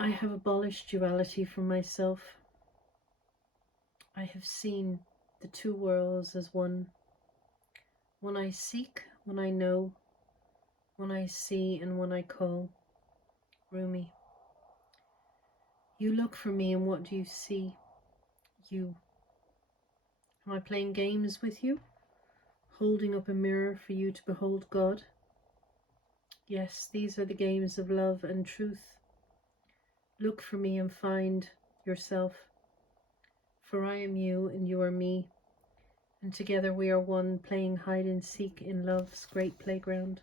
I have abolished duality from myself. I have seen the two worlds as one. When I seek, when I know, when I see, and when I call. Rumi. You look for me, and what do you see? You. Am I playing games with you? Holding up a mirror for you to behold God? Yes, these are the games of love and truth. Look for me and find yourself. For I am you and you are me, and together we are one, playing hide and seek in love's great playground.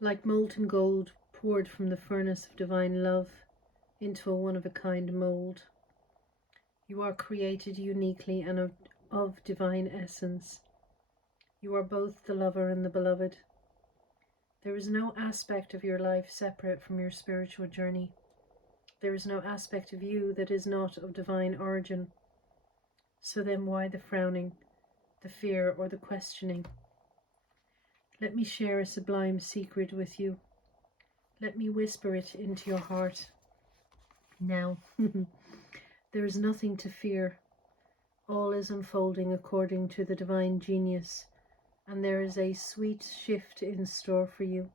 Like molten gold poured from the furnace of divine love into a one-of-a-kind mold. You are created uniquely and of divine essence. You are both the lover and the beloved. There is no aspect of your life separate from your spiritual journey. There is no aspect of you that is not of divine origin. So then why the frowning, the fear, or the questioning? Let me share a sublime secret with you. Let me whisper it into your heart. Now, there is nothing to fear. All is unfolding according to the divine genius, and there is a sweet shift in store for you.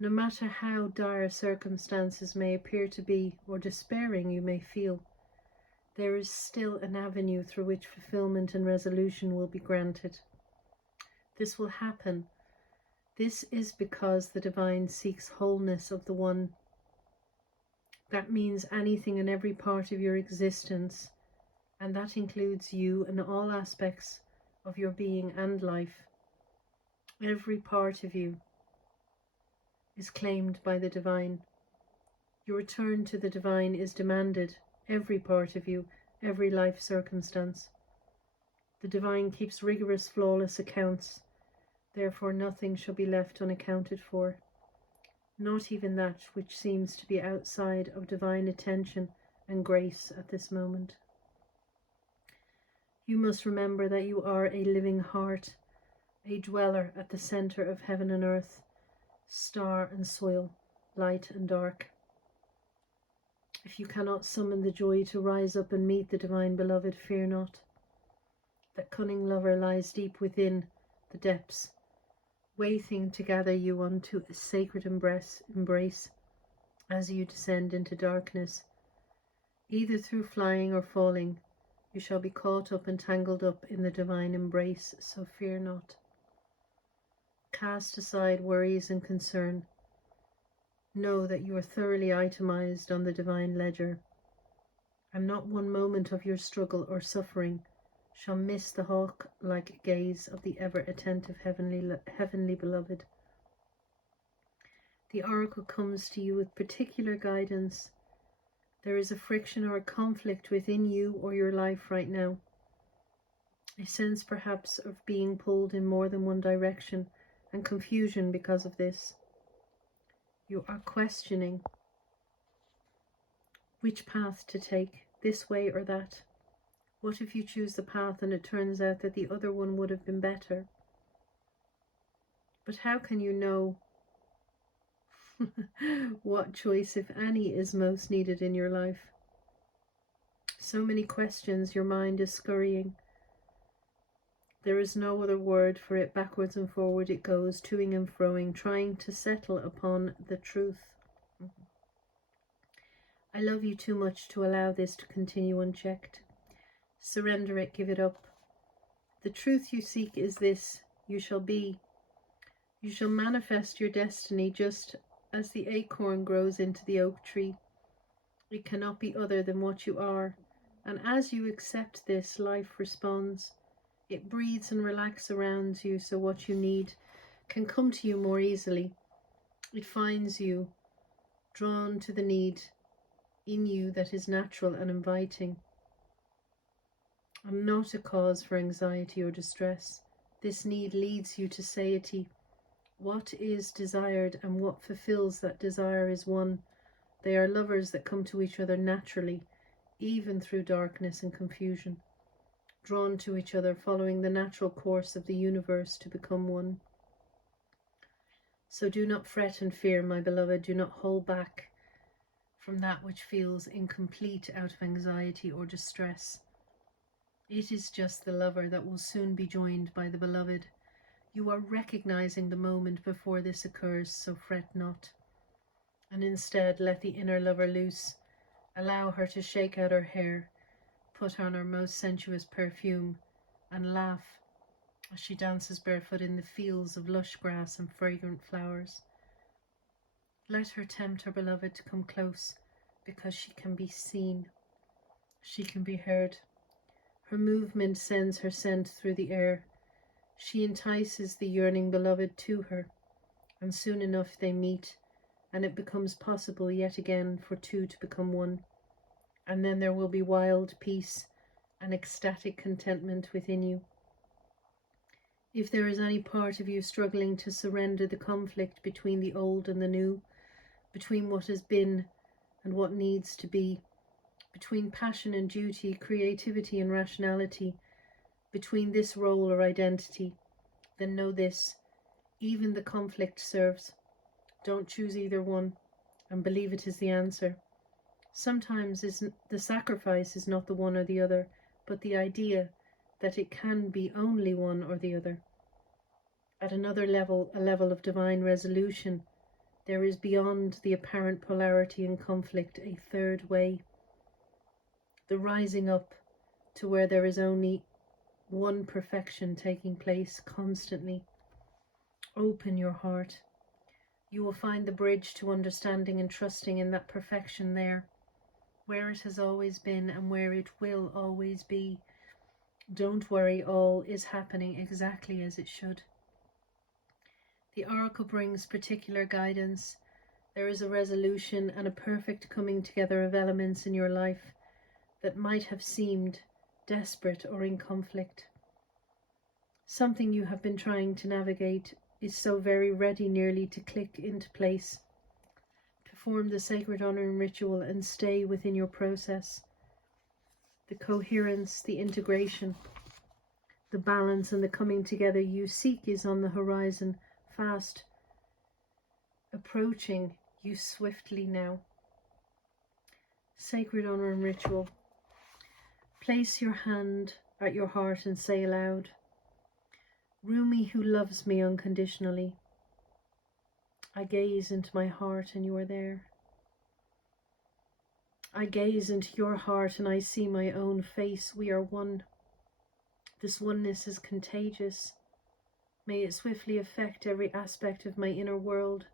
No matter how dire circumstances may appear to be, or despairing you may feel, there is still an avenue through which fulfillment and resolution will be granted. This will happen. This is because the divine seeks wholeness of the one. That means anything and every part of your existence, and that includes you and all aspects of your being and life. Every part of you is claimed by the divine. Your return to the divine is demanded, every part of you, every life circumstance. The divine keeps rigorous, flawless accounts, therefore nothing shall be left unaccounted for, not even that which seems to be outside of divine attention and grace at this moment. You must remember that you are a living heart, a dweller at the center of heaven and earth, star and soil, light and dark. If you cannot summon the joy to rise up and meet the divine beloved, fear not. That cunning lover lies deep within the depths, waiting to gather you unto a sacred embrace as you descend into darkness. Either through flying or falling, you shall be caught up and tangled up in the divine embrace, so fear not. Cast aside worries and concern. Know that you are thoroughly itemized on the divine ledger, and not one moment of your struggle or suffering shall miss the hawk-like gaze of the ever-attentive heavenly beloved. The oracle comes to you with particular guidance. There is a friction or a conflict within you or your life right now. A sense perhaps of being pulled in more than one direction and confusion because of this. You are questioning which path to take, this way or that. What if you choose the path and it turns out that the other one would have been better? But how can you know what choice, if any, is most needed in your life? So many questions, your mind is scurrying. There is no other word for it. Backwards and forward it goes, toing and froing, trying to settle upon the truth. I love you too much to allow this to continue unchecked. Surrender it, give it up. The truth you seek is this: you shall be. You shall manifest your destiny just as the acorn grows into the oak tree. It cannot be other than what you are, and as you accept this, life responds. It breathes and relaxes around you, so what you need can come to you more easily. It finds you, drawn to the need in you that is natural and inviting, and not a cause for anxiety or distress. This need leads you to satiety. What is desired and what fulfills that desire is one. They are lovers that come to each other naturally, even through darkness and confusion, drawn to each other, following the natural course of the universe to become one. So do not fret and fear, my beloved. Do not hold back from that which feels incomplete out of anxiety or distress. It is just the lover that will soon be joined by the beloved. You are recognizing the moment before this occurs, so fret not. And instead let the inner lover loose. Allow her to shake out her hair, put on her most sensuous perfume, and laugh as she dances barefoot in the fields of lush grass and fragrant flowers. Let her tempt her beloved to come close, because she can be seen, she can be heard. Her movement sends her scent through the air. She entices the yearning beloved to her, and soon enough they meet, and it becomes possible yet again for two to become one. And then there will be wild peace and ecstatic contentment within you. If there is any part of you struggling to surrender the conflict between the old and the new, between what has been and what needs to be, between passion and duty, creativity and rationality, between this role or identity, then know this: even the conflict serves. Don't choose either one, and believe it is the answer. Sometimes the sacrifice is not the one or the other, but the idea that it can be only one or the other. At another level, a level of divine resolution, there is beyond the apparent polarity and conflict a third way. The rising up to where there is only one perfection taking place constantly. Open your heart. You will find the bridge to understanding and trusting in that perfection there, where it has always been and where it will always be. Don't worry, all is happening exactly as it should. The oracle brings particular guidance. There is a resolution and a perfect coming together of elements in your life that might have seemed desperate or in conflict. Something you have been trying to navigate is so very ready nearly to click into place. Perform the sacred honoring ritual and stay within your process. The coherence, the integration, the balance and the coming together you seek is on the horizon, fast approaching you swiftly now. Sacred honor and ritual. Place your hand at your heart and say aloud, Rumi, who loves me unconditionally. I gaze into my heart and you are there. I gaze into your heart and I see my own face. We are one. This oneness is contagious. May it swiftly affect every aspect of my inner world,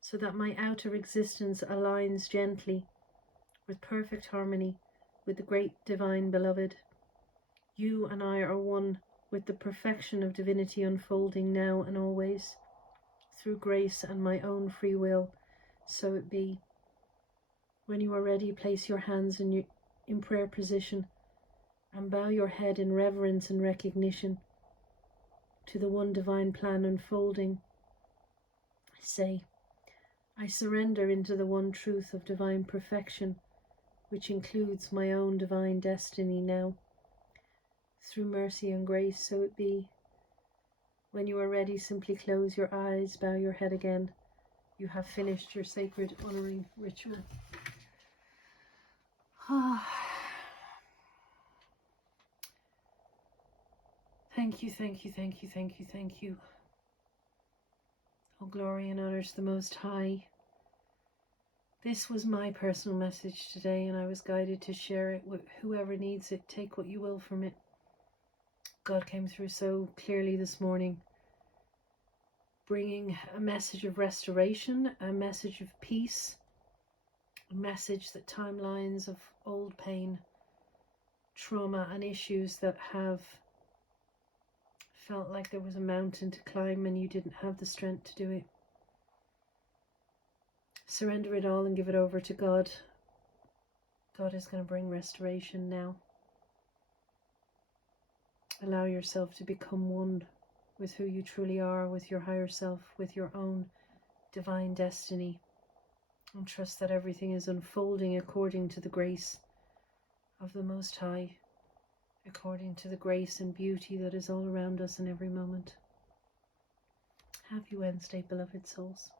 so that my outer existence aligns gently, with perfect harmony, with the great divine beloved. You and I are one, with the perfection of divinity unfolding now and always, through grace and my own free will, so it be. When you are ready, place your hands in prayer position and bow your head in reverence and recognition to the one divine plan unfolding. Say, I surrender into the one truth of divine perfection, which includes my own divine destiny now. Through mercy and grace, so it be. When you are ready, simply close your eyes, bow your head again. You have finished your sacred honoring ritual. Thank you, thank you, thank you, thank you, thank you. All glory and honor to the Most High. This was my personal message today, and I was guided to share it with whoever needs it. Take what you will from it. God came through so clearly this morning, bringing a message of restoration, a message of peace, a message that timelines of old pain, trauma and issues that have felt like there was a mountain to climb and you didn't have the strength to do it. Surrender it all and give it over to God. God is going to bring restoration now. Allow yourself to become one with who you truly are, with your higher self, with your own divine destiny. And trust that everything is unfolding according to the grace of the Most High, according to the grace and beauty that is all around us in every moment. Happy Wednesday, beloved souls.